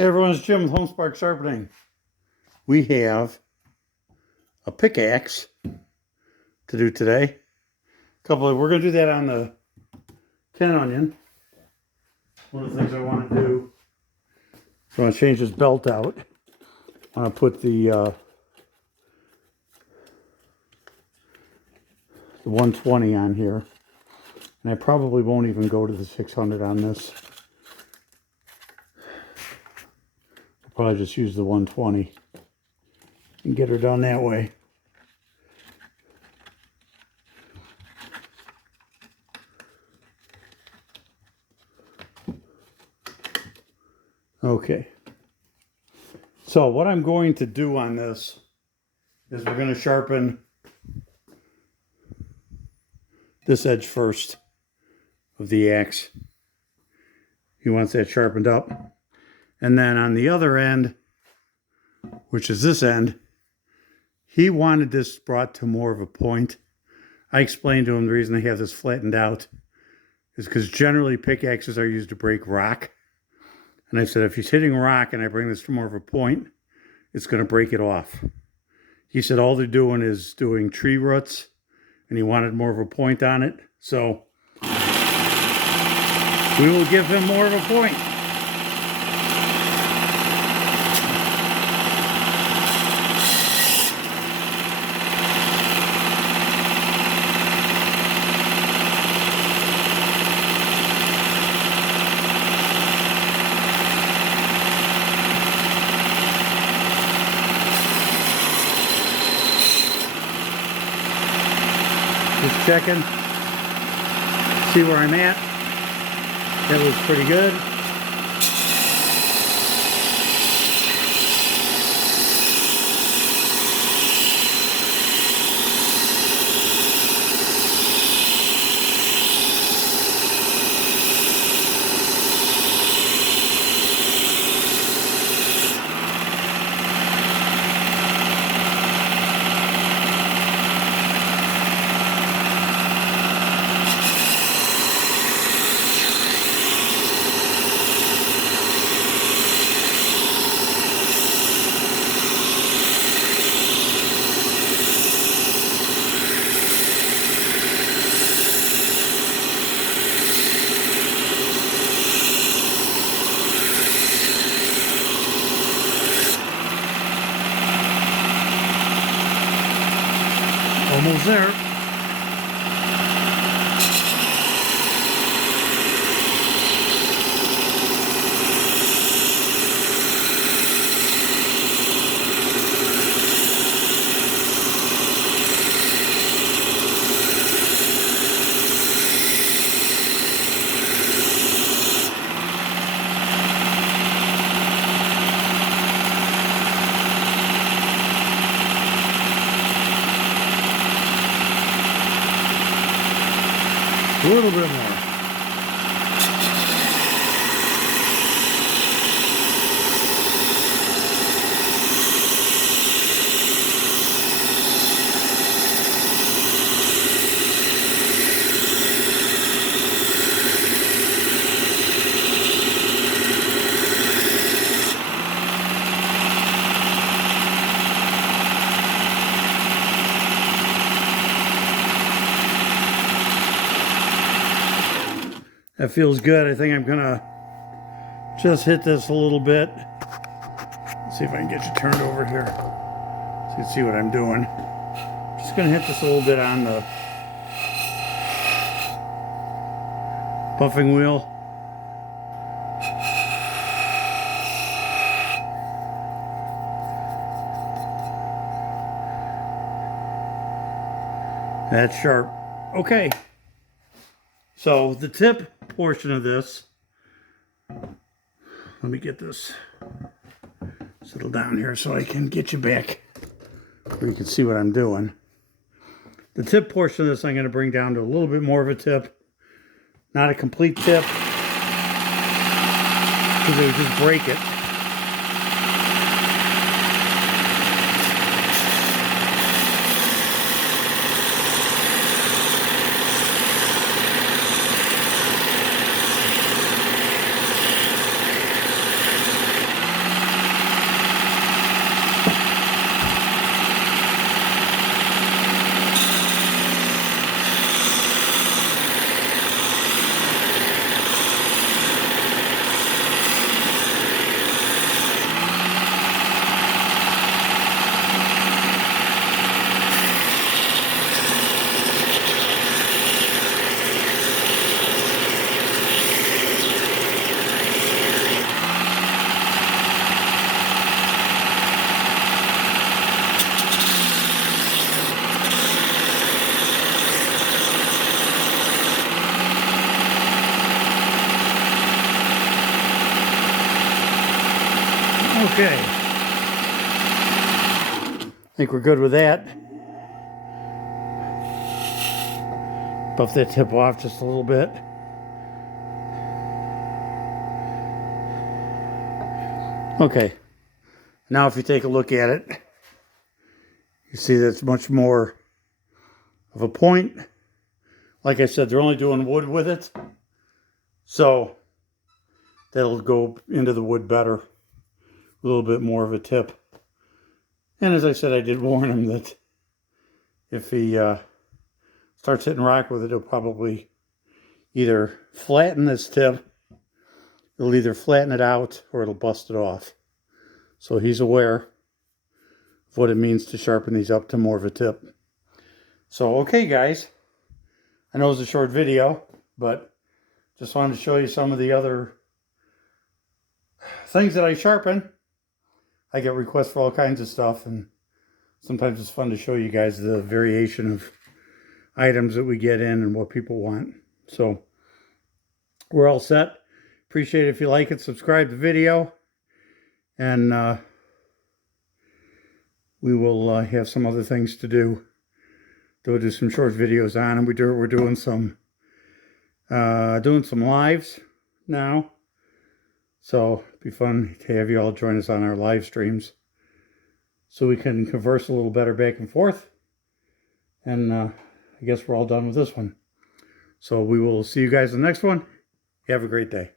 Hey everyone, it's Jim with Homespark Sharpening. We have a pickaxe to do today. We're going to do that on the tin onion. One of the things I want to do is I want to change this belt out. I want to put the 120 on here. And I probably won't even go to the 600 on this. I'll probably just use the 120 and get her done that way. Okay. So what I'm going to do on this is we're going to sharpen this edge first of the axe. He wants that sharpened up. And then on the other end, which is this end, he wanted this brought to more of a point. I explained to him the reason they have this flattened out is because generally pickaxes are used to break rock. And I said, if he's hitting rock and I bring this to more of a point, it's going to break it off. He said all they're doing is doing tree roots, and he wanted more of a point on it. So we will give him more of a point. Just checking, see where I'm at. That was pretty good. Almost there. A little bit more. That feels good. I think I'm gonna just hit this a little bit. Let's see if I can get you turned over here so you can see what I'm doing. Just gonna hit this a little bit on the buffing wheel. That's sharp. Okay. So the tip portion of this, let me get this settled down here so I can get you back where you can see what I'm doing. The tip portion of this I'm going to bring down to a little bit more of a tip. Not a complete tip, because it would just break it. Okay. I think we're good with that. Buff that tip off just a little bit. Okay. Now if you take a look at it, you see that's much more of a point. Like I said, they're only doing wood with it. So that'll go into the wood better. A little bit more of a tip. And as I said, I did warn him that if he starts hitting rock with it, it'll probably either flatten this tip, it'll either flatten it out or it'll bust it off. So he's aware of what it means to sharpen these up to more of a tip. So, okay guys, I know it's a short video, but just wanted to show you some of the other things that I sharpen. I get requests for all kinds of stuff, and sometimes it's fun to show you guys the variation of items that we get in and what people want. So we're all set. Appreciate it if you like it, subscribe to the video, and we will have some other things to do. We'll do some short videos on, and we're doing some lives now. So it'd be fun to have you all join us on our live streams so we can converse a little better back and forth. And I guess we're all done with this one. So we will see you guys in the next one. Have a great day.